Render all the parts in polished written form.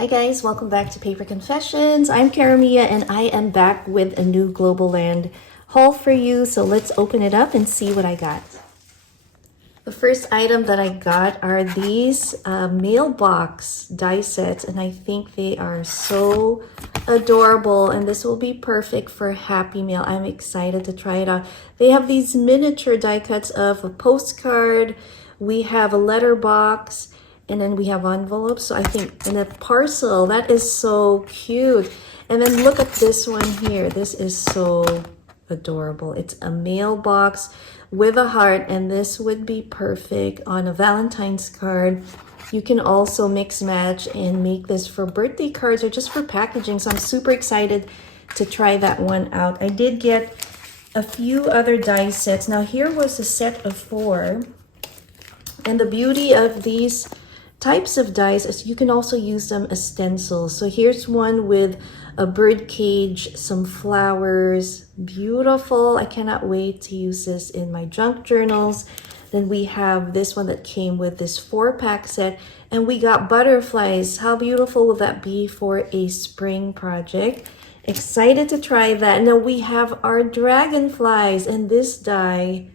Hi guys, welcome back to Paper Confessions. I'm Karamia and I am back with a new Globleland haul for you. So let's open it up and see what I got. The first item that I got are these Mailbox die sets, and I think they are so adorable, and this will be perfect for Happy Mail. I'm excited to try it out. They have these miniature die cuts of a postcard, we have a letterbox, and then we have envelopes. So I think in a parcel, that is so cute. And then look at this one here. This is so adorable. It's a mailbox with a heart, and this would be perfect on a Valentine's card. You can also mix match and make this for birthday cards or just for packaging. So I'm super excited to try that one out. I did get a few other die sets. Now here was a set of 4. And the beauty of these types of dies is you can also use them as stencils. So here's one with a bird cage, some flowers, beautiful. I cannot wait to use this in my junk journals. Then we have this one that came with this 4-pack set, and we got butterflies. How beautiful will that be for a spring project? Excited to try that. Now we have our dragonflies, and this die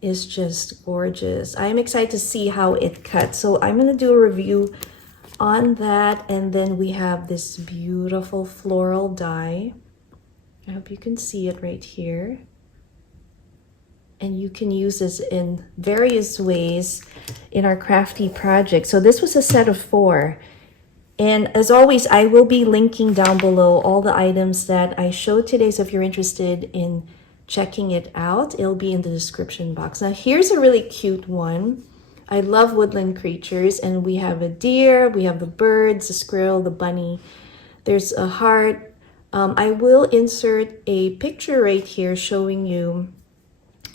is just gorgeous. I'm excited to see how it cuts. So I'm going to do a review on that. And then we have this beautiful floral die. I hope you can see it right here. And you can use this in various ways in our Crafty project. So this was a set of 4. And as always, I will be linking down below all the items that I showed today. So if you're interested in checking it out, it'll be in the description box. Now here's a really cute one. I love woodland creatures, and we have a deer, we have the birds, the squirrel, the bunny. There's a heart. I will insert a picture right here showing you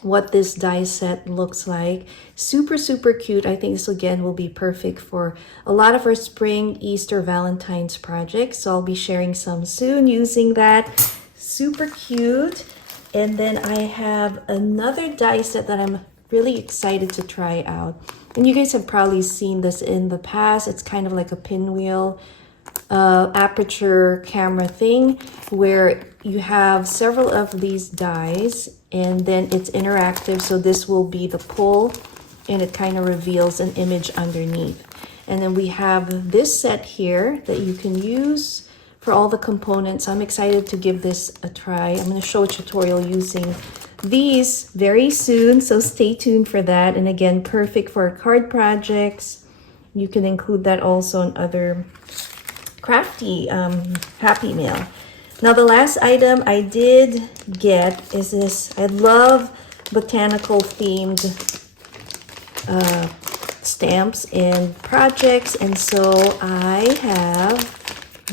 what this die set looks like. Super, super cute. I think this again will be perfect for a lot of our spring, Easter, Valentine's projects. So I'll be sharing some soon using that. Super cute. And then I have another die set that I'm really excited to try out. And you guys have probably seen this in the past. It's kind of like a pinwheel aperture camera thing where you have several of these dies, and then it's interactive. So this will be the pull, and it kind of reveals an image underneath. And then we have this set here that you can use for all the components. I'm excited to give this a try. I'm going to show a tutorial using these very soon, so stay tuned for that. And again, perfect for card projects. You can include that also in other Crafty Happy Mail. Now the last item I did get is this. I love botanical themed stamps and projects, and so I have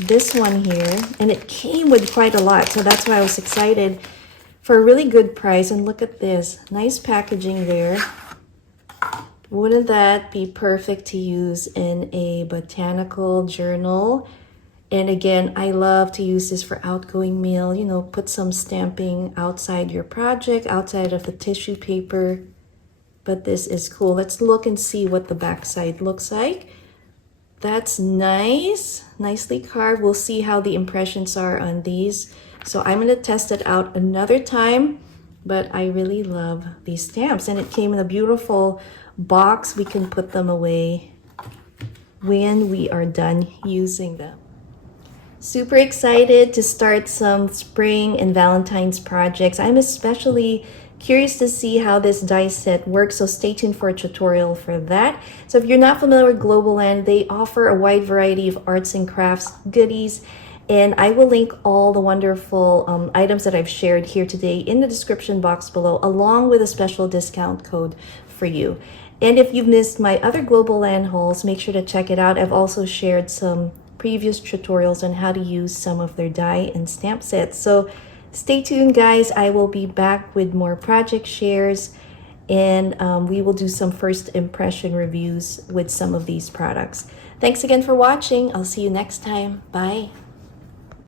this one here, and it came with quite a lot, so that's why I was excited for a really good price. And look at this nice packaging there. Wouldn't that be perfect to use in a botanical journal? And again, I love to use this for outgoing mail. You know, put some stamping outside your project, outside of the tissue paper. But this is cool. Let's look and see what the backside looks like. That's nice, nicely carved. We'll see how the impressions are on these. So I'm going to test it out another time, but I really love these stamps. And it came in a beautiful box. We can put them away when we are done using them. Super excited to start some spring and Valentine's projects. I'm especially curious to see how this die set works, so stay tuned for a tutorial for that. So if you're not familiar with Globleland, they offer a wide variety of arts and crafts goodies, and I will link all the wonderful items that I've shared here today in the description box below, along with a special discount code for you. And if you've missed my other Globleland hauls, make sure to check it out. I've also shared some previous tutorials on how to use some of their die and stamp sets. So stay tuned, guys. I will be back with more project shares, and we will do some first impression reviews with some of these products. Thanks again for watching. I'll see you next time. Bye.